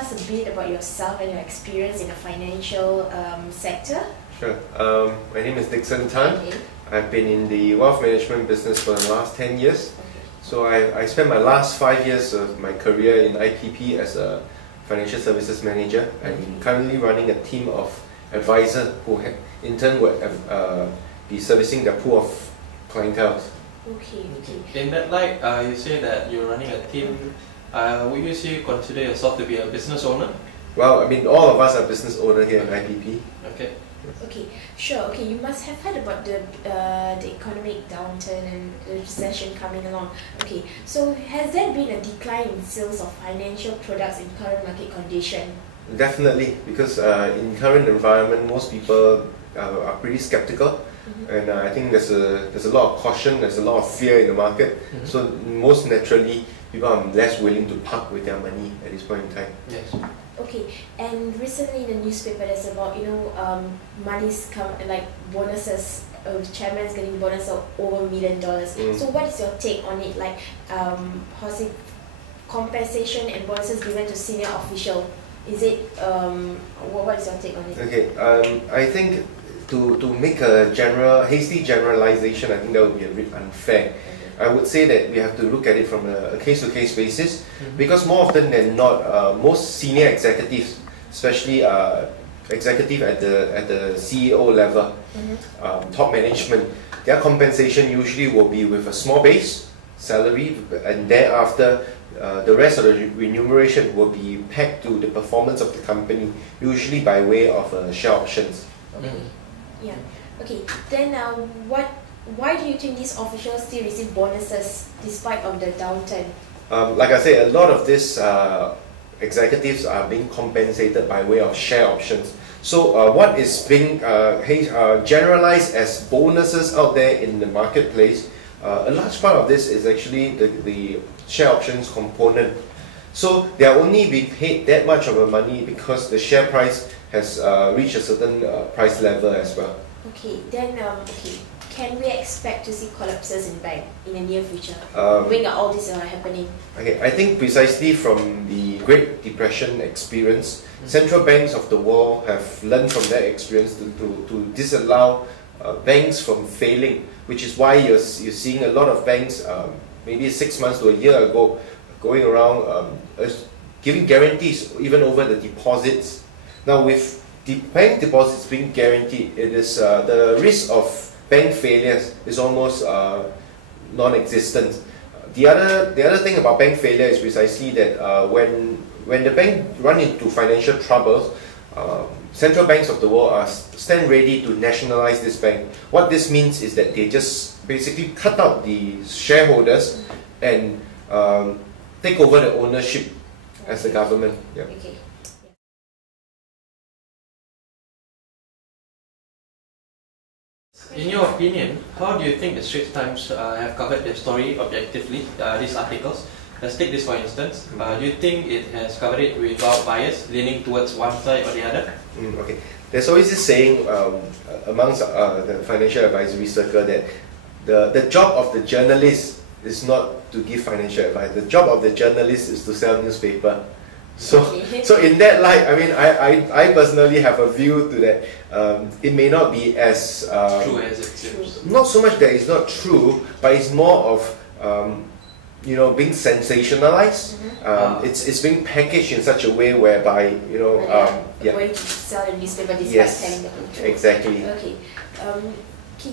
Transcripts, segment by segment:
us a bit about yourself and your experience in the financial sector? Sure. My name is Dixon Tan. Okay. I've been in the wealth management business for the last 10 years. Okay. So I spent my last 5 years of my career in IPP as a financial services manager. I'm currently running a team of advisors who in turn would be servicing the pool of clientele. Okay. In that light, you say that you're running a team. Would you say consider yourself to be a business owner? Well, I mean, all of us are business owners here in IPP. Okay. Okay, sure. Okay, you must have heard about the economic downturn and the recession coming along. Okay, so has there been a decline in sales of financial products in current market condition? Definitely, because in current environment, most people are pretty skeptical, and I think there's a lot of caution, there's a lot of fear in the market. So most naturally, people are less willing to park with their money at this point in time. Yes. Okay, and recently in the newspaper there's about money's come like bonuses. Chairman's getting bonus of over $1 million. So what is your take on it? Like, how's it compensation and bonuses given to senior official? Is it what is your take on it? Okay, I think to make a hasty generalization, I think that would be a bit unfair. I would say that we have to look at it from a case-to-case basis, because more often than not, most senior executives, especially executive at the CEO level, top management, their compensation usually will be with a small base salary, and thereafter the rest of the remuneration will be pegged to the performance of the company, usually by way of share options. Okay. Yeah. Okay. Then why do you think these officials still receive bonuses despite of the downturn? Like I said, a lot of these executives are being compensated by way of share options. So what is being generalized as bonuses out there in the marketplace, a large part of this is actually the share options component. So they are only being paid that much of the money because the share price has reached a certain price level as well. Okay, then can we expect to see collapses in bank in the near future when all this are happening? Okay, I think precisely from the Great Depression experience, central banks of the world have learned from that experience to disallow banks from failing, which is why you're seeing a lot of banks, maybe 6 months to a year ago, going around giving guarantees even over the deposits. Now, with the bank deposits being guaranteed, it is the risk of bank failures is almost non-existent. The other thing about bank failure is precisely that when the bank run into financial troubles, central banks of the world stand ready to nationalize this bank. What this means is that they just basically cut out the shareholders and take over the ownership as the government. Yeah. Okay. In your opinion, how do you think the Straits Times have covered the story objectively, these articles? Let's take this for instance. Do you think it has covered it without bias, leaning towards one side or the other? Okay. There's always this saying amongst the financial advisory circle that the job of the journalist is not to give financial advice. The job of the journalist is to sell newspaper. So in that light, I mean, I personally have a view to that. It may not be as true as it seems. Not so much that it's not true, but it's more of being sensationalized. It's being packaged in such a way whereby going to sell the newspaper despite telling the whole truth. Exactly. Okay.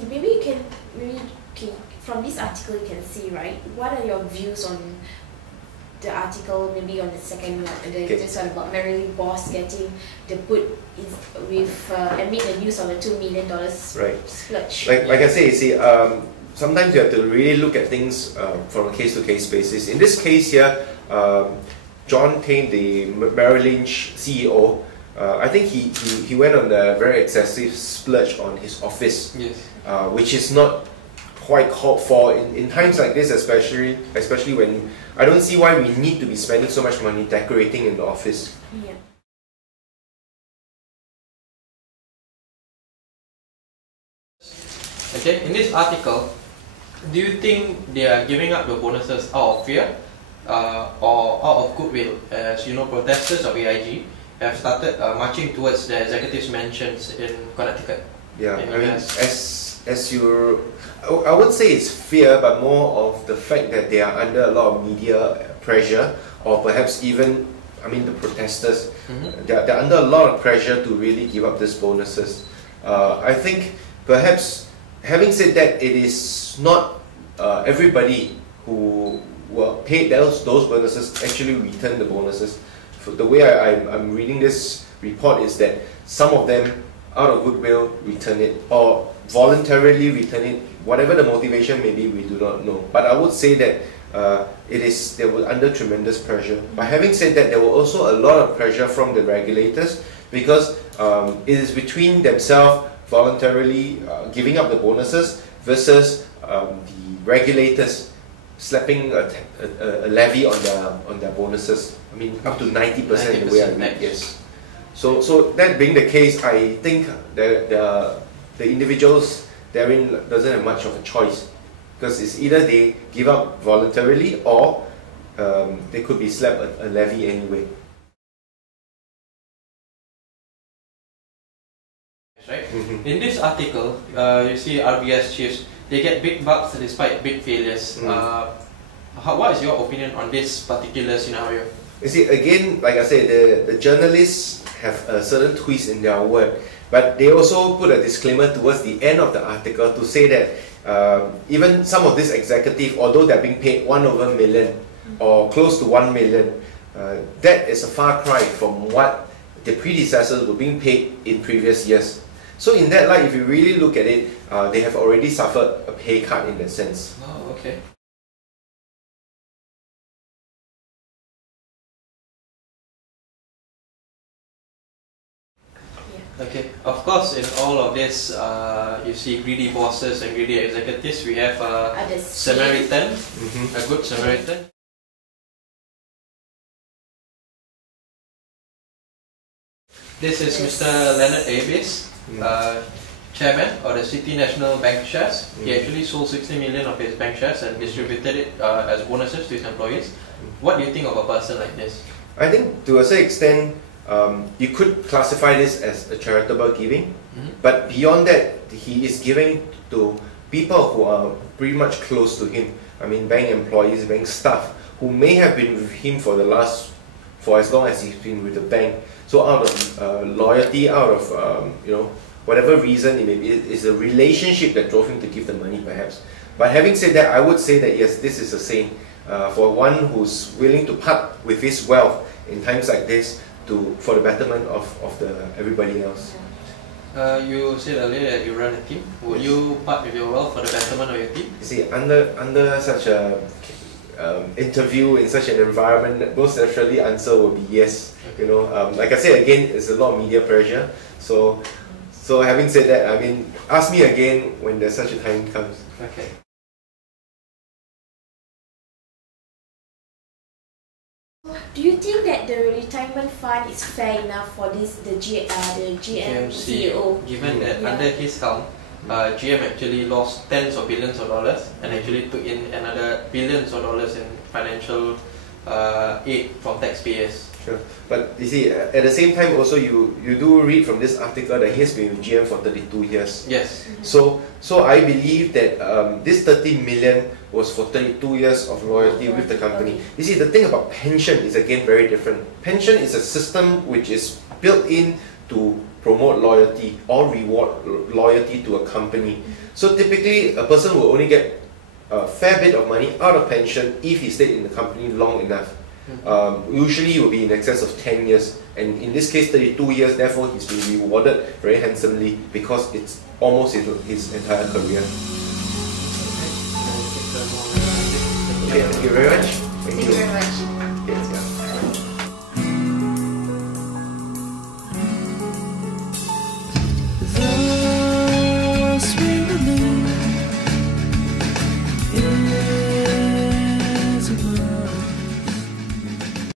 Maybe you can from this article you can see, right? What are your views on the article, maybe on the second one, this one about Marilyn Boss getting the put with amid the news of a $2 million splurge. Like I say, you see, sometimes you have to really look at things from a case-to-case basis. In this case here, John Tain, the Merrill Lynch CEO, I think he went on a very excessive splurge on his office, which is not quite called for in times like this, especially when I don't see why we need to be spending so much money decorating in the office. Yeah. Okay, in this article, do you think they are giving up the bonuses out of fear, or out of goodwill, as you know, protesters of AIG have started marching towards the executives' mansions in Connecticut. Yeah, I mean, as you, I would say it's fear, but more of the fact that they are under a lot of media pressure, or perhaps even, I mean, the protesters, they're under a lot of pressure to really give up these bonuses. I think perhaps, having said that, it is not everybody who were paid those bonuses actually return the bonuses. The way I'm reading this report is that some of them, out of goodwill, return it, or voluntarily return it. Whatever the motivation may be, we do not know. But I would say that they were under tremendous pressure. But having said that, there were also a lot of pressure from the regulators, because it is between themselves voluntarily giving up the bonuses versus the regulators slapping a levy on their bonuses. I mean, up to 90% the way I read. Yes. So that being the case, I think the individuals therein doesn't have much of a choice, because it's either they give up voluntarily, or they could be slapped a levy anyway. Right? In this article, you see RBS chiefs, they get big bucks despite big failures. What is your opinion on this particular scenario? You see, again, like I said, the journalists have a certain twist in their word, but they also put a disclaimer towards the end of the article to say that even some of these executives, although they're being paid 1/million or close to 1 million, that is a far cry from what the predecessors were being paid in previous years. So in that light, if you really look at it, they have already suffered a pay cut in that sense. Oh, okay. Okay, of course, in all of this, you see greedy bosses and greedy executives. We have a Samaritan, a good Samaritan. This is Mr. Leonard Avis, chairman of the City National Bank shares. He actually sold 60 million of his bank shares and distributed it as bonuses to his employees. What do you think of a person like this? I think to a certain extent, you could classify this as a charitable giving, but beyond that, he is giving to people who are pretty much close to him. I mean, bank employees, bank staff, who may have been with him for as long as he's been with the bank. So out of loyalty, out of whatever reason it may be, it's a relationship that drove him to give the money, perhaps. But having said that, I would say that yes, this is a saint for one who's willing to part with his wealth in times like this for the betterment of everybody else. You said earlier that you run a team. Would you part with your wealth for the betterment of your team? You see, under such a interview in such an environment, most naturally answer will be yes. Okay. Like I said again, it's a lot of media pressure. So having said that, I mean, ask me again when there's such a time comes. Okay. Do you think that the retirement fund is fair enough for the GM CEO? Given that under his helm, GM actually lost tens of billions of dollars and actually took in another billions of dollars in financial aid from taxpayers. Sure. But you see, at the same time also you do read from this article that he has been with GM for 32 years. Yes. So I believe that this 30 million was for 32 years of loyalty with the company. You see, the thing about pension is again very different. Pension is a system which is built in to promote loyalty or reward loyalty to a company. So typically a person will only get a fair bit of money out of pension if he stayed in the company long enough. Usually it will be in excess of 10 years, and in this case 32 years, therefore he's been rewarded very handsomely because it's almost his entire career. Okay, thank you very much. Thank you very much.